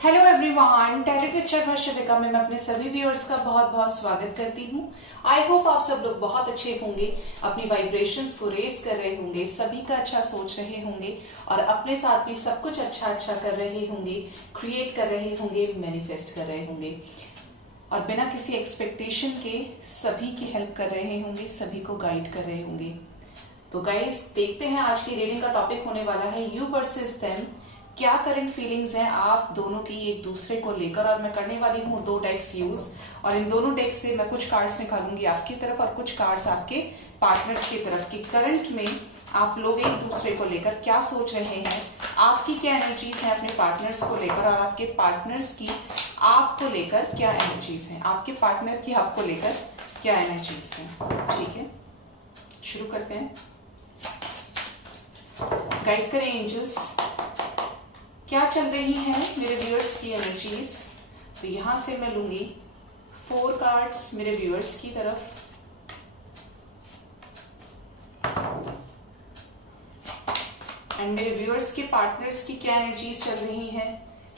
Hello everyone, talent with Sharma Shivika में मैं अपने सभी व्यूअर्स का बहुत बहुत स्वागत करती हूँ। आई होप आप सब लोग बहुत अच्छे होंगे, अपनी वाइब्रेशंस को रेज कर रहे होंगे, सभी का अच्छा सोच रहे होंगे और अपने साथ भी सब कुछ अच्छा अच्छा कर रहे होंगे, क्रिएट कर रहे होंगे, मैनिफेस्ट कर रहे होंगे और बिना किसी एक्सपेक्टेशन के सभी की हेल्प कर रहे होंगे, सभी को गाइड कर रहे होंगे। तो गाइस, देखते हैं आज की रीडिंग का टॉपिक होने वाला है यू वर्सेस देम। क्या करंट फीलिंग्स हैं आप दोनों की एक दूसरे को लेकर, और मैं करने वाली हूँ 2 डेक्स यूज और इन दोनों डेक्स से मैं कुछ कार्ड्स निकालूंगी आपकी तरफ और कुछ कार्ड्स आपके पार्टनर्स की तरफ कि करंट में आप लोग एक दूसरे को लेकर क्या सोच रहे हैं, आपकी क्या एनर्जीज हैं अपने पार्टनर्स को लेकर और आपके पार्टनर्स की आपको लेकर क्या एनर्जीज हैं, आपके पार्टनर की आपको लेकर क्या एनर्जीज हैं। ठीक है, शुरू करते हैं। गाइड करें एंजल्स, क्या चल रही हैं मेरे व्यूअर्स की एनर्जीज। तो यहां से मैं लूंगी 4 कार्ड्स मेरे व्यूअर्स की तरफ एंड मेरे व्यूअर्स के पार्टनर्स की क्या एनर्जीज चल रही हैं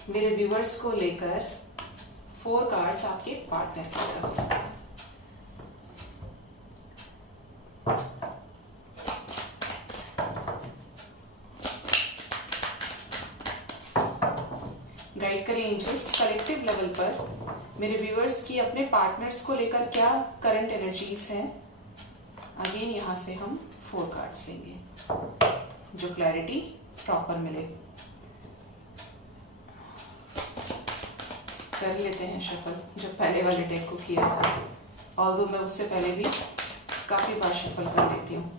मेरे व्यूअर्स को लेकर। 4 कार्ड्स आपके पार्टनर की तरफ। गाइड करें एंजल्स, कलेक्टिव लेवल पर मेरे व्यूअर्स की अपने पार्टनर्स को लेकर क्या करंट एनर्जीज हैं। अगेन यहां से हम 4 कार्ड्स लेंगे जो क्लैरिटी प्रॉपर मिले। कर लेते हैं शफल, जब पहले वाले डेक को किया था, ऑल्दो मैं उससे पहले भी काफी बार शफल कर देती हूँ।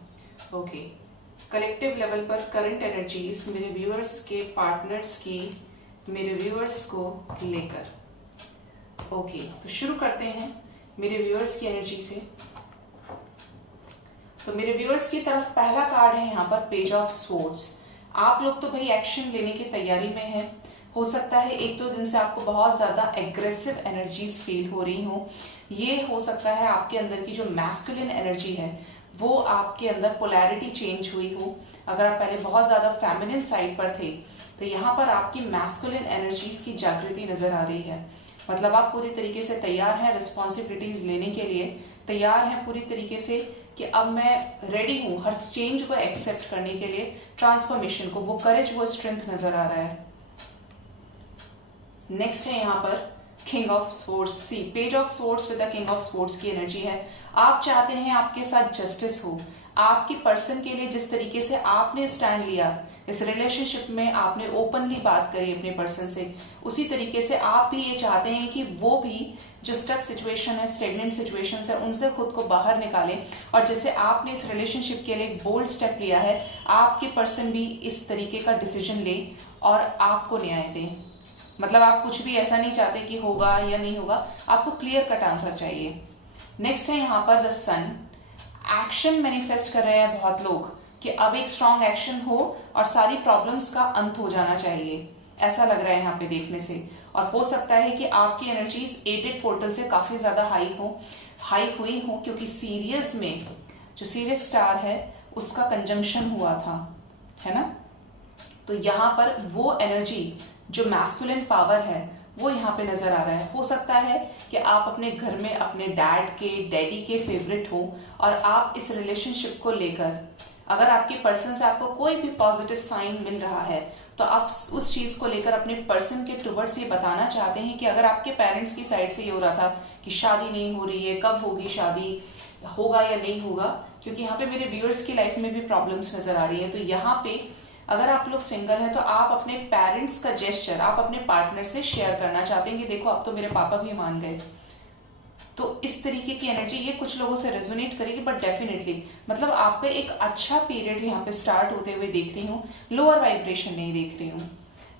ओके, कलेक्टिव लेवल पर करंट एनर्जीज मेरे व्यूअर्स के पार्टनर्स की मेरे व्यूअर्स को लेकर। ओके, तो शुरू करते हैं मेरे व्यूअर्स की एनर्जी से। तो मेरे व्यूअर्स की तरफ पहला कार्ड है यहाँ पर पेज ऑफ स्वॉर्ड्स। आप लोग तो भाई एक्शन लेने की तैयारी में हैं। हो सकता है 1-2 दिन से आपको बहुत ज्यादा एग्रेसिव एनर्जीज फील हो रही हो। ये हो सकता है आपके अंदर की जो मैस्कुलिन एनर्जी है वो आपके अंदर पोलैरिटी चेंज हुई हो। अगर आप पहले बहुत ज्यादा फेमिनिन साइड पर थे तो यहाँ पर आपकी मैस्कुलिन एनर्जीज की जागृति नजर आ रही है। मतलब आप पूरी तरीके से तैयार हैं रिस्पॉन्सिबिलिटीज लेने के लिए, तैयार हैं पूरी तरीके से कि अब मैं रेडी हूं हर चेंज को एक्सेप्ट करने के लिए, ट्रांसफॉर्मेशन को। वो करेज, वो स्ट्रेंथ नजर आ रहा है। नेक्स्ट है यहाँ पर king of swords. See, page of swords with the king of swords की एनर्जी है। आप चाहते हैं आपके साथ जस्टिस हो, आपकी पर्सन के लिए जिस तरीके से आपने स्टैंड लिया इस रिलेशनशिप में, आपने ओपनली बात करी अपने पर्सन से, उसी तरीके से आप भी ये चाहते हैं कि वो भी जो स्टक सिचुएशन है, स्टेगनेंट सिचुएशन है, उनसे खुद को बाहर निकालें। और जैसे आपने इस रिलेशनशिप के लिए एक बोल्ड स्टेप लिया है, आपके पर्सन भी इस तरीके का डिसीजन ले और आपको न्याय दें। मतलब आप कुछ भी ऐसा नहीं चाहते कि होगा या नहीं होगा, आपको क्लियर कट आंसर चाहिए। नेक्स्ट है यहाँ पर द सन। एक्शन मैनिफेस्ट कर रहे हैं बहुत लोग कि अब एक स्ट्रॉन्ग एक्शन हो और सारी प्रॉब्लम्स का अंत हो जाना चाहिए, ऐसा लग रहा है यहाँ पे देखने से। और हो सकता है कि आपकी एनर्जीज 8 पोर्टल से काफी ज्यादा हाई हुई हो, क्योंकि सीरियस में जो सीरियस स्टार है उसका कंजंक्शन हुआ था, है ना। तो यहाँ पर वो एनर्जी जो मैस्कुलिन पावर है वो यहाँ पे नजर आ रहा है। हो सकता है कि आप अपने घर में अपने डैडी के फेवरेट हो और आप इस रिलेशनशिप को लेकर, अगर आपके पर्सन से आपको कोई भी पॉजिटिव साइन मिल रहा है तो आप उस चीज को लेकर अपने पर्सन के टुवर्ड्स ये बताना चाहते हैं कि अगर आपके पेरेंट्स की साइड से ये हो रहा था कि शादी नहीं हो रही है, कब होगी शादी, होगा या नहीं होगा, क्योंकि यहाँ पे मेरे व्यूअर्स की लाइफ में भी प्रॉब्लम्स नजर आ रही है। तो यहाँ पे अगर आप लोग सिंगल हैं तो आप अपने पेरेंट्स का जेस्चर आप अपने पार्टनर से शेयर करना चाहते हैं कि देखो अब तो मेरे पापा भी मान गए। तो इस तरीके की एनर्जी ये कुछ लोगों से रेजोनेट करेगी, बट डेफिनेटली मतलब आपका एक अच्छा पीरियड यहाँ पे स्टार्ट होते हुए देख रही हूँ, लोअर वाइब्रेशन नहीं देख रही हूँ।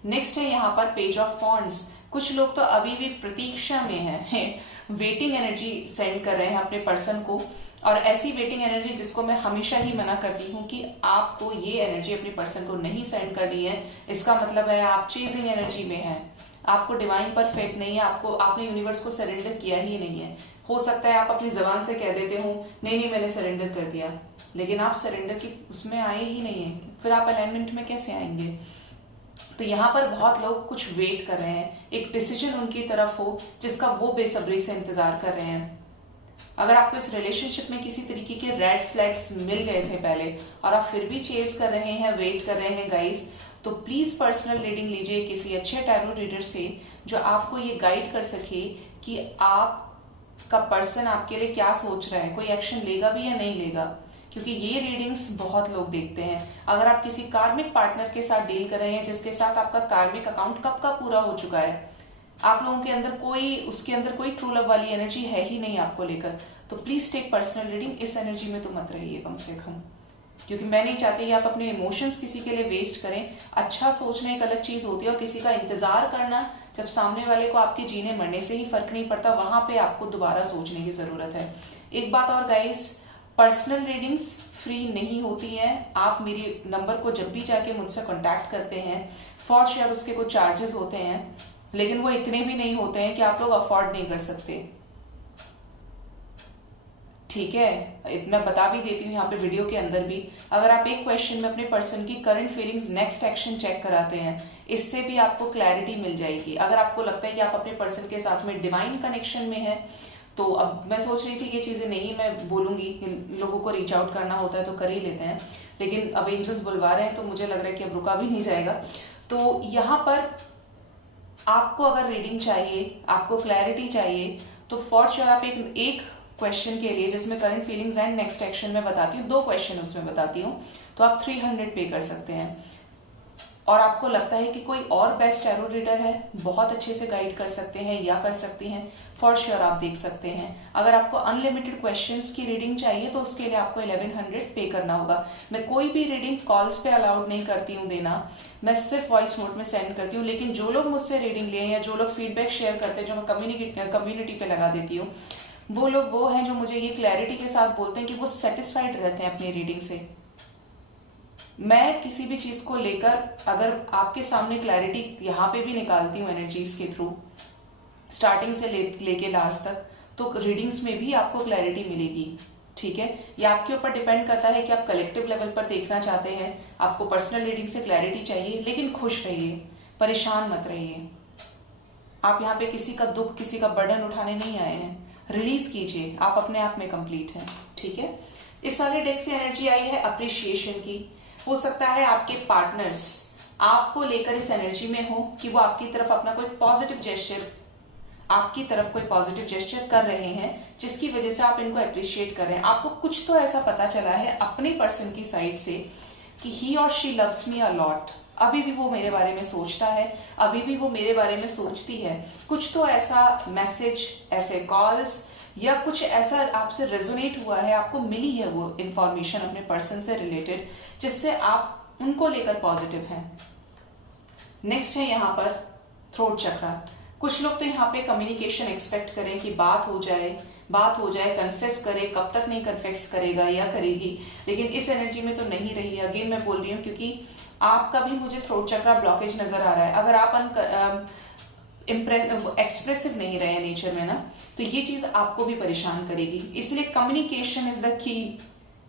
नेक्स्ट है यहाँ पर पेज ऑफ वॉन्ड्स। कुछ लोग तो अभी भी प्रतीक्षा में है, वेटिंग एनर्जी सेंड कर रहे हैं अपने पर्सन को, और ऐसी वेटिंग एनर्जी जिसको मैं हमेशा ही मना करती हूँ कि आपको ये एनर्जी अपने पर्सन को नहीं सेंड करनी है। इसका मतलब है आप चेजिंग एनर्जी में हैं, आपको डिवाइन पर फेथ नहीं है, आपने यूनिवर्स को सरेंडर किया ही नहीं है। हो सकता है आप अपनी जबान से कह देते हो नहीं मैंने सरेंडर कर दिया, लेकिन आप सरेंडर की उसमें आए ही नहीं है, फिर आप अलाइनमेंट में कैसे आएंगे। तो यहाँ पर बहुत लोग कुछ वेट कर रहे हैं, एक डिसीजन उनकी तरफ हो जिसका वो बेसब्री से इंतजार कर रहे हैं। अगर आपको इस रिलेशनशिप में किसी तरीके के रेड फ्लैग्स मिल गए थे पहले और आप फिर भी चेस कर रहे हैं, वेट कर रहे हैं गाइस, तो प्लीज पर्सनल रीडिंग लीजिए किसी अच्छे टैरो रीडर से जो आपको ये गाइड कर सके कि आपका पर्सन आपके लिए क्या सोच रहा है, कोई एक्शन लेगा भी या नहीं लेगा। क्योंकि ये रीडिंग्स बहुत लोग देखते हैं। अगर आप किसी कार्मिक पार्टनर के साथ डील कर रहे हैं जिसके साथ आपका कार्मिक अकाउंट कब का पूरा हो चुका है, आप लोगों के अंदर उसके अंदर कोई ट्रू लव वाली एनर्जी है ही नहीं आपको लेकर, तो प्लीज टेक पर्सनल रीडिंग। इस एनर्जी में तो मत रहिए कम से कम, क्योंकि मैं नहीं चाहती कि आप अपने इमोशंस किसी के लिए वेस्ट करें। अच्छा सोचना एक अलग चीज होती है और किसी का इंतजार करना, जब सामने वाले को आपके जीने मरने से ही फर्क नहीं पड़ता, वहां पे आपको दोबारा सोचने की जरूरत है। एक बात और गाइस, पर्सनल रीडिंग्स फ्री नहीं होती हैं। आप मेरे नंबर को जब भी जाके मुझसे कांटेक्ट करते हैं, फॉर श्योर उसके कुछ चार्जेस होते हैं, लेकिन वो इतने भी नहीं होते हैं कि आप लोग अफोर्ड नहीं कर सकते। ठीक है, मैं बता भी देती हूँ यहाँ पे वीडियो के अंदर भी। अगर आप एक क्वेश्चन में अपने पर्सन की current feelings, next action check कराते हैं, इससे भी आपको क्लैरिटी मिल जाएगी। अगर आपको लगता है कि आप अपने पर्सन के साथ में डिवाइन कनेक्शन में हैं, तो अब मैं सोच रही थी ये चीजें नहीं मैं बोलूंगी कि लोगों को रीच आउट करना होता है तो कर ही लेते हैं, लेकिन अब एंजल्स बुलवा रहे हैं तो मुझे लग रहा है कि अब रुका भी नहीं जाएगा। तो यहाँ पर आपको अगर रीडिंग चाहिए, आपको क्लैरिटी चाहिए, तो फॉर श्योर आप एक क्वेश्चन के लिए, जिसमें current feelings and next action में बताती हूँ, 2 क्वेश्चन उसमें बताती हूँ, तो आप 300 पे कर सकते हैं। और आपको लगता है कि कोई और बेस्ट टैरो रीडर है, बहुत अच्छे से गाइड कर सकते हैं या कर सकती हैं, फॉर श्योर आप देख सकते हैं। अगर आपको अनलिमिटेड क्वेश्चंस की रीडिंग चाहिए तो उसके लिए आपको 1100 पे करना होगा। मैं कोई भी रीडिंग कॉल्स पे अलाउड नहीं करती हूँ देना, मैं सिर्फ वॉइस नोट में सेंड करती हूँ। लेकिन जो लोग मुझसे रीडिंग लिए या जो लोग फीडबैक शेयर करते हैं, जो मैं कम्युनिटी पे लगा देती हूँ, वो लोग वो हैं जो मुझे ये क्लैरिटी के साथ बोलते हैं कि वो सेटिस्फाइड रहते हैं अपनी रीडिंग से। मैं किसी भी चीज को लेकर अगर आपके सामने क्लैरिटी यहाँ पे भी निकालती हूँ एनर्जीज के थ्रू, स्टार्टिंग से लेके लास्ट तक, तो रीडिंग्स में भी आपको क्लैरिटी मिलेगी। ठीक है, ये आपके ऊपर डिपेंड करता है कि आप कलेक्टिव लेवल पर देखना चाहते हैं, आपको पर्सनल रीडिंग से क्लैरिटी चाहिए, लेकिन खुश रहिए, परेशान मत रहिए। आप यहाँ पे किसी का दुख, किसी का बर्डन उठाने नहीं आए हैं, रिलीज कीजिए, आप अपने आप में कंप्लीट हैं। ठीक है, इस वाले डेक से एनर्जी आई है अप्रिशिएशन की। हो सकता है आपके पार्टनर्स आपको लेकर इस एनर्जी में हो कि वो आपकी तरफ अपना कोई पॉजिटिव जेस्चर, आपकी तरफ कोई पॉजिटिव जेस्चर कर रहे हैं, जिसकी वजह से आप इनको अप्रिशिएट कर रहे हैं। आपको कुछ तो ऐसा पता चला है अपने पर्सन की साइड से कि ही और she loves me a lot, अभी भी वो मेरे बारे में सोचता है, अभी भी वो मेरे बारे में सोचती है। कुछ तो ऐसा मैसेज, ऐसे कॉल्स या कुछ ऐसा आपसे रेजोनेट हुआ है, आपको मिली है वो इंफॉर्मेशन अपने पर्सन से रिलेटेड, जिससे आप उनको लेकर पॉजिटिव हैं। नेक्स्ट है यहाँ पर थ्रोट चक्रा। कुछ लोग तो यहाँ पे कम्युनिकेशन एक्सपेक्ट करें कि बात हो जाए, कन्फेस करे, कब तक नहीं कन्फेस करेगा या करेगी, लेकिन इस एनर्जी में तो नहीं रही है। अगेन मैं बोल रही हूँ क्योंकि आपका भी मुझे थ्रोट चक्रा ब्लॉकेज नजर आ रहा है। अगर आप एक्सप्रेसिव नहीं रहे नेचर में ना, तो ये चीज आपको भी परेशान करेगी। इसलिए कम्युनिकेशन इज द की।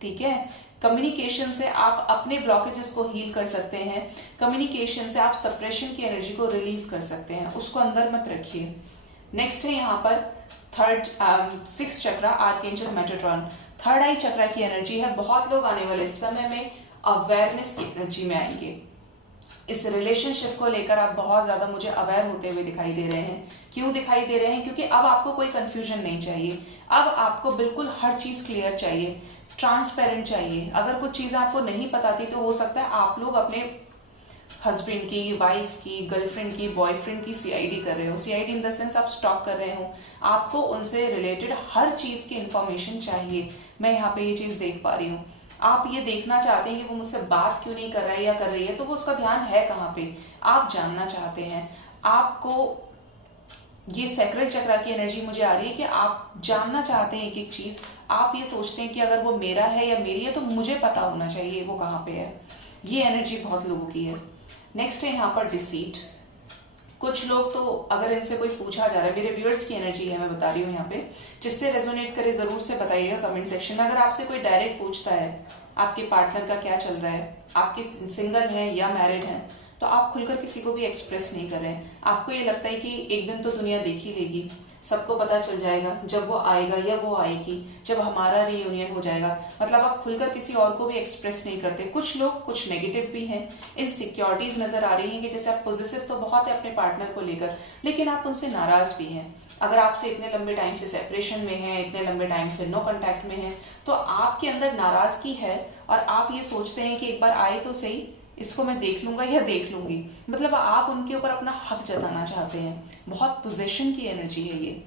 ठीक है, कम्युनिकेशन से आप अपने ब्लॉकेजेस को हील कर सकते हैं, कम्युनिकेशन से आप सप्रेशन की एनर्जी को रिलीज कर सकते हैं, उसको अंदर मत रखिए। नेक्स्ट है यहाँ पर सिक्स चक्रा, आर्कएंजल मेटाट्रॉन। थर्ड आई चक्रा की एनर्जी है। बहुत लोग आने वाले समय में अवेयरनेस की एनर्जी में आएंगे। इस रिलेशनशिप को लेकर आप बहुत ज्यादा मुझे अवेयर होते हुए दिखाई दे रहे हैं। क्यों दिखाई दे रहे हैं? क्योंकि अब आपको कोई कंफ्यूजन नहीं चाहिए, अब आपको बिल्कुल हर चीज क्लियर चाहिए, ट्रांसपेरेंट चाहिए। अगर कुछ चीजें आपको नहीं पता थी तो हो सकता है आप लोग अपने हस्बैंड की, वाइफ की, गर्लफ्रेंड की, बॉयफ्रेंड की सीआईडी कर रहे हो। सीआईडी इन द सेंस आप स्टॉक कर रहे हो, आपको उनसे रिलेटेड हर चीज की इंफॉर्मेशन चाहिए। मैं यहाँ पे ये चीज देख पा रही हूँ। आप ये देखना चाहते हैं कि वो मुझसे बात क्यों नहीं कर रहा है या कर रही है, तो वो उसका ध्यान है कहाँ पे, आप जानना चाहते हैं। आपको ये सैक्रल चक्रा की एनर्जी मुझे आ रही है कि आप जानना चाहते हैं एक एक चीज। आप ये सोचते हैं कि अगर वो मेरा है या मेरी है तो मुझे पता होना चाहिए वो कहाँ पे है। ये एनर्जी बहुत लोगों की है। नेक्स्ट है यहाँ पर डिसीट। कुछ लोग तो अगर इनसे कोई पूछा जा रहा है, मेरे व्यूअर्स की एनर्जी है मैं बता रही हूँ यहाँ पे, जिससे रेजोनेट करे जरूर से बताइएगा कमेंट सेक्शन में। अगर आपसे कोई डायरेक्ट पूछता है आपके पार्टनर का क्या चल रहा है, आपके सिंगल है या मैरिड है, तो आप खुलकर किसी को भी एक्सप्रेस नहीं कर रहे हैं। आपको ये लगता है कि एक दिन तो दुनिया देख ही लेगी, सबको पता चल जाएगा जब वो आएगा या वो आएगी, जब हमारा रियूनियन हो जाएगा। मतलब आप खुलकर किसी और को भी एक्सप्रेस नहीं करते। कुछ लोग कुछ नेगेटिव भी हैं, इनसिक्योरिटीज नजर आ रही हैं कि जैसे आप पॉजिटिव तो बहुत है अपने पार्टनर को लेकर, लेकिन आप उनसे नाराज भी हैं। अगर आपसे इतने लंबे टाइम से सेपरेशन में है, इतने लंबे टाइम से नो कांटेक्ट में है, तो आपके अंदर नाराजगी है और आप ये सोचते हैं कि एक बार आए तो सही, इसको मैं देख लूंगा या देख लूंगी। मतलब आप उनके ऊपर अपना हक जताना चाहते हैं। बहुत पोजीशन की एनर्जी है ये।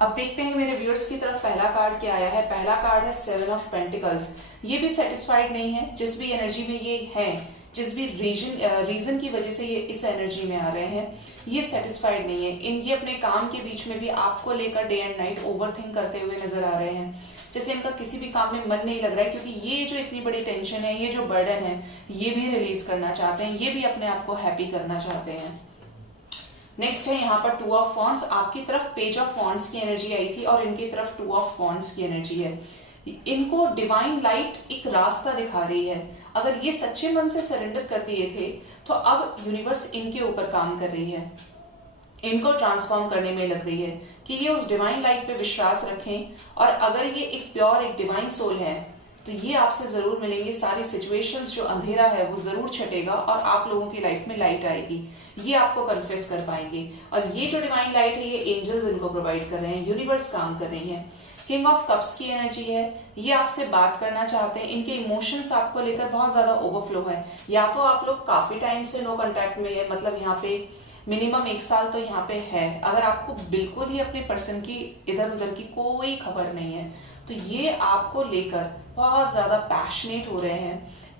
अब देखते हैं मेरे व्यूअर्स की तरफ पहला कार्ड क्या आया है। पहला कार्ड है 7 ऑफ पेंटिकल्स। ये भी सेटिस्फाइड नहीं है जिस भी एनर्जी में ये है, जिस भी रीजन की वजह से ये इस एनर्जी में आ रहे हैं, ये सेटिस्फाइड नहीं है। ये अपने काम के बीच में भी आपको लेकर डे एंड नाइट ओवरथिंक करते हुए नजर आ रहे हैं। जैसे इनका किसी भी काम में मन नहीं लग रहा है, क्योंकि ये जो इतनी बड़ी टेंशन है, ये जो बर्डन है, ये भी रिलीज करना चाहते हैं, ये भी अपने आप को हैप्पी करना चाहते हैं। नेक्स्ट है यहाँ पर 2 ऑफ वॉन्ड्स। आपकी तरफ पेज ऑफ वॉन्ड्स की एनर्जी आई थी और इनकी तरफ 2 ऑफ वॉन्ड्स की एनर्जी है। इनको डिवाइन लाइट एक रास्ता दिखा रही है। अगर ये सच्चे मन से सरेंडर कर दिए थे तो अब यूनिवर्स इनके ऊपर काम कर रही है, इनको ट्रांसफॉर्म करने में लग रही है कि ये उस डिवाइन लाइट पे विश्वास रखें। और अगर ये एक प्योर, एक डिवाइन सोल है तो ये आपसे जरूर मिलेंगे। सारी सिचुएशंस जो अंधेरा है वो जरूर छटेगा और आप लोगों की लाइफ में लाइट आएगी, ये आपको कन्फेस कर पाएंगे। और ये जो डिवाइन लाइट है, ये एंजल्स इनको प्रोवाइड कर रहे हैं, यूनिवर्स काम कर रही है। किंग ऑफ कप्स की एनर्जी है। ये आपसे बात करना चाहते हैं, इनके इमोशंस आपको लेकर बहुत ज्यादा ओवरफ्लो है। या तो आप लोग काफी टाइम से नो कांटेक्ट में है, मतलब यहाँ पे मिनिमम 1 साल तो यहाँ पे है। अगर आपको बिल्कुल ही अपने पर्सन की इधर उधर की कोई खबर नहीं है, तो ये आपको लेकर बहुत ज्यादा पैशनेट हो रहे हैं,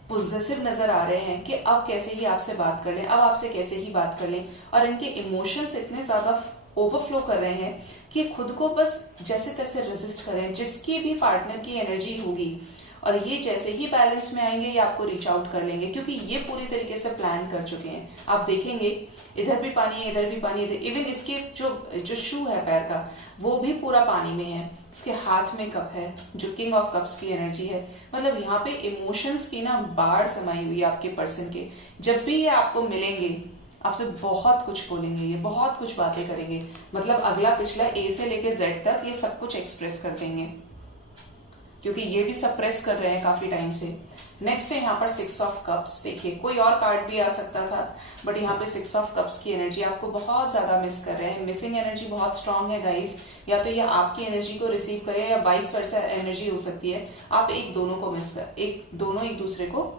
पोजेसिव नजर आ रहे हैं कि अब कैसे ही आपसे बात कर लें, अब आपसे कैसे ही बात कर लें। और इनके इमोशंस इतने ज्यादा ओवरफ्लो कर रहे हैं कि खुद को बस जैसे तैसे रेजिस्ट करें। जिसकी भी पार्टनर की एनर्जी होगी और ये जैसे ही बैलेंस में आएंगे, ये आपको रीच आउट कर लेंगे, क्योंकि ये पूरी तरीके से प्लान कर चुके हैं। आप देखेंगे इधर भी पानी है, इधर भी पानी है, इवन इसके जो शू है पैर का, वो भी पूरा पानी में है। इसके हाथ में कप है जो किंग ऑफ कप्स की एनर्जी है। मतलब यहाँ पे इमोशंस की ना बाढ़ समाई हुई है आपके पर्सन के। जब भी ये आपको मिलेंगे, आपसे बहुत कुछ बोलेंगे, ये बहुत कुछ बातें करेंगे। मतलब अगला पिछला ए से लेके जेड तक ये सब कुछ एक्सप्रेस कर देंगे, क्योंकि ये भी सप्रेस कर रहे हैं काफी टाइम से। नेक्स्ट है यहाँ पर 6 ऑफ कप्स। देखिए कोई और कार्ड भी आ सकता था, बट यहाँ पे 6 ऑफ कप्स की एनर्जी आपको बहुत ज्यादा मिस कर रहे हैं। मिसिंग एनर्जी बहुत स्ट्रांग है गाइस। या तो ये आपकी एनर्जी को रिसीव करे या वाइस वर्सा एनर्जी हो सकती है। आप दोनों एक दूसरे को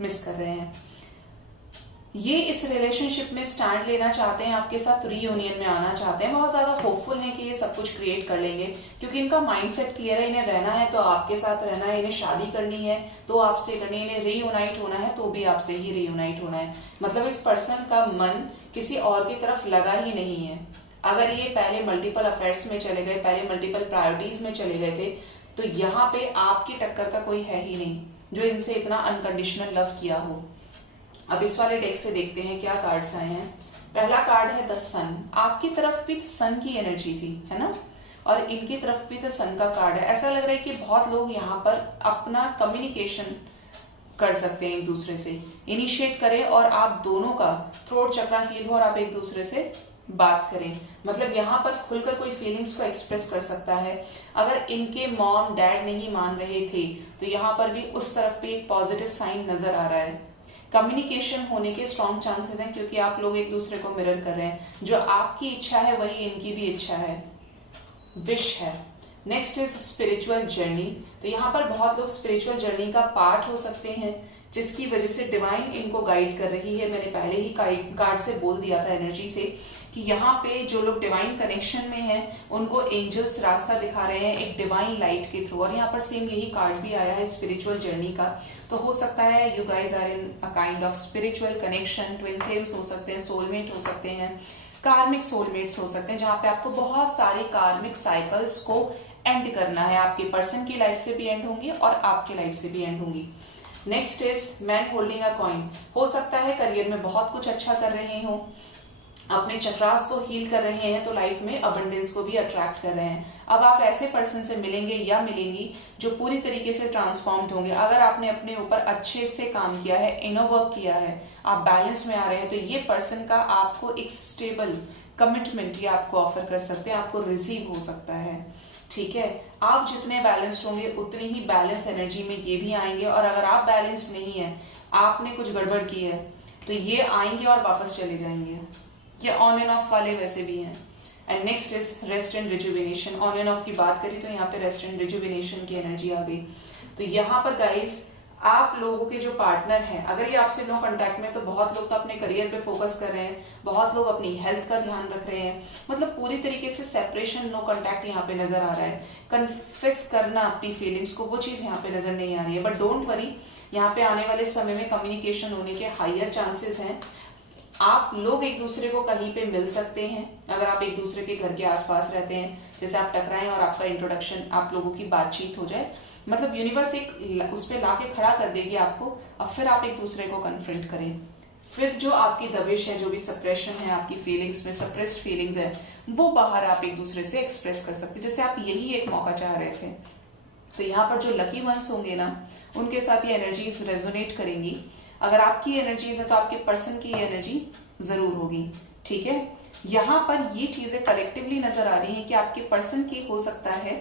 मिस कर रहे हैं। ये इस रिलेशनशिप में स्टैंड लेना चाहते हैं, आपके साथ रीयूनियन में आना चाहते हैं, बहुत ज्यादा होपफुल हैं कि ये सब कुछ क्रिएट कर लेंगे, क्योंकि इनका माइंडसेट क्लियर है। इन्हें रहना है तो आपके साथ रहना है, इन्हें शादी करनी है तो आपसे करनी है, इन्हें रीयूनाइट होना है तो भी आपसे ही रीयूनाइट होना है। मतलब इस पर्सन का मन किसी और की तरफ लगा ही नहीं है। अगर ये पहले मल्टीपल अफेयर्स में चले गए, पहले मल्टीपल प्रायोरिटीज में चले गए थे, तो यहाँ पे आपकी टक्कर का कोई है ही नहीं जो इनसे इतना अनकंडीशनल लव किया हो। अब इस वाले डेक से देखते हैं क्या कार्ड्स आए हैं। पहला कार्ड है द सन। आपकी तरफ भी सन की एनर्जी थी, है ना, और इनकी तरफ भी द सन का कार्ड है। ऐसा लग रहा है कि बहुत लोग यहाँ पर अपना कम्युनिकेशन कर सकते हैं, एक दूसरे से इनिशिएट करें और आप दोनों का थ्रोट चक्रा हील हो और आप एक दूसरे से बात करें। मतलब यहाँ पर खुलकर कोई फीलिंग्स को एक्सप्रेस कर सकता है। अगर इनके मॉम डैड नहीं मान रहे थे तो यहाँ पर भी उस तरफ पे एक पॉजिटिव साइन नजर आ रहा है। कम्युनिकेशन होने के स्ट्रॉन्ग चांसेस हैं, क्योंकि आप लोग एक दूसरे को मिरर कर रहे हैं। जो आपकी इच्छा है वही इनकी भी इच्छा है, विश है। Next is spiritual journey. तो यहाँ पर बहुत लोग स्पिरिचुअल जर्नी का पार्ट हो सकते हैं, जिसकी वजह से डिवाइन इनको गाइड कर रही है। मैंने पहले ही कार्ड से बोल दिया था, एनर्जी से, कि यहाँ पे जो लोग डिवाइन कनेक्शन में हैं उनको एंजल्स रास्ता दिखा रहे हैं एक डिवाइन लाइट के थ्रू। और यहाँ पर सेम यही कार्ड भी आया है स्पिरिचुअल जर्नी का। तो हो सकता है you guys are in a kind of spiritual connection. Twin flames हो सकते हैं, सोलमेट हो सकते हैं, कार्मिक सोलमेट्स हो सकते हैं, जहां पे आपको बहुत सारे कार्मिक साइकिल्स को एंड करना है। आपके पर्सन की लाइफ से भी एंड होंगी और आपकी लाइफ से भी एंड होंगी। Next is man holding a coin. हो सकता है करियर में बहुत कुछ अच्छा कर रहे हो, अपने चक्रास को हील कर रहे हैं तो लाइफ में अबंडेंस को भी अट्रैक्ट कर रहे हैं। अब आप ऐसे पर्सन से मिलेंगे या मिलेंगी जो पूरी तरीके से ट्रांसफॉर्म्ड होंगे। अगर आपने अपने ऊपर अच्छे से काम किया है, इनर वर्क किया है, आप बैलेंस में आ रहे हैं, तो ये पर्सन का आपको एक स्टेबल कमिटमेंट ये आपको ऑफर कर सकते हैं, आपको रिसीव हो सकता है। ठीक है, आप जितने बैलेंस्ड होंगे उतनी ही बैलेंस एनर्जी में ये भी आएंगे। और अगर आप बैलेंस्ड नहीं है, आपने कुछ गड़बड़ की है, तो ये आएंगे और वापस चले जाएंगे। ये ऑन एंड ऑफ वाले वैसे भी हैं। And next is rest and rejuvenation. On end of की बात करी तो यहाँ पे रेस्ट एंड रिजुविनेशन की एनर्जी आ गई। तो यहाँ पर गाइस, आप लोगों के जो पार्टनर हैं, अगर ये आपसे नो कांटेक्ट में, तो बहुत लोग तो अपने करियर पे फोकस कर रहे हैं, बहुत लोग अपनी हेल्थ का ध्यान रख रहे हैं। मतलब पूरी तरीके से सेपरेशन, नो कांटेक्ट यहाँ पे नजर आ रहा है। कन्फेस करना अपनी फीलिंग्स को, वो चीज यहाँ पे नजर नहीं आ रही है। बट डोंट वरी, यहाँ पे आने वाले समय में कम्युनिकेशन होने के हायर चांसेस हैं। आप लोग एक दूसरे को कहीं पे मिल सकते हैं अगर आप एक दूसरे के घर के आसपास रहते हैं। जैसे आप टकराएं और आपका इंट्रोडक्शन, आप लोगों की बातचीत हो जाए, मतलब यूनिवर्स एक उस पे लाके खड़ा कर देगी आपको। अब फिर आप एक दूसरे को कन्फ्रंट करें। फिर जो आपकी दबिश है, जो भी सप्रेशन है आपकी फीलिंग्स में, सप्रेस्ड फीलिंग्स है, वो बाहर आप एक दूसरे से एक्सप्रेस कर सकते, जैसे आप यही एक मौका चाह रहे थे। तो यहाँ पर जो लकी वंस होंगे ना, उनके साथ ये एनर्जीज रेजोनेट करेंगी। अगर आपकी एनर्जीज है तो आपके पर्सन की एनर्जी जरूर होगी। ठीक है, यहाँ पर ये चीजें कलेक्टिवली नजर आ रही हैं कि आपके पर्सन की हो सकता है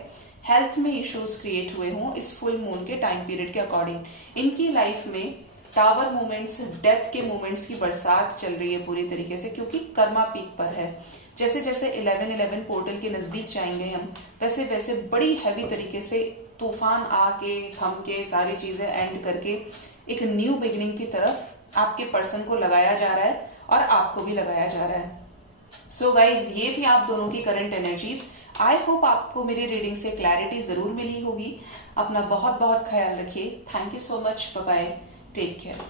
हेल्थ में इश्यूज क्रिएट हुए हों इस फुल मून के टाइम पीरियड के अकॉर्डिंग। इनकी लाइफ में टावर मूवमेंट्स, डेथ के मूवमेंट्स की बरसात चल रही है पूरी तरीके से, क्योंकि कर्मा पीक पर है। जैसे जैसे 11/11 पोर्टल के नजदीक जाएंगे हम, वैसे वैसे बड़ी हैवी तरीके से तूफान आके थम के सारी चीजें एंड करके एक न्यू बिगिनिंग की तरफ आपके पर्सन को लगाया जा रहा है और आपको भी लगाया जा रहा है। सो गाइज, ये थी आप दोनों की करंट एनर्जीज। आई होप आपको मेरी रीडिंग से क्लैरिटी जरूर मिली होगी। अपना बहुत बहुत ख्याल रखिए। Thank you so much. Bye bye. Take care.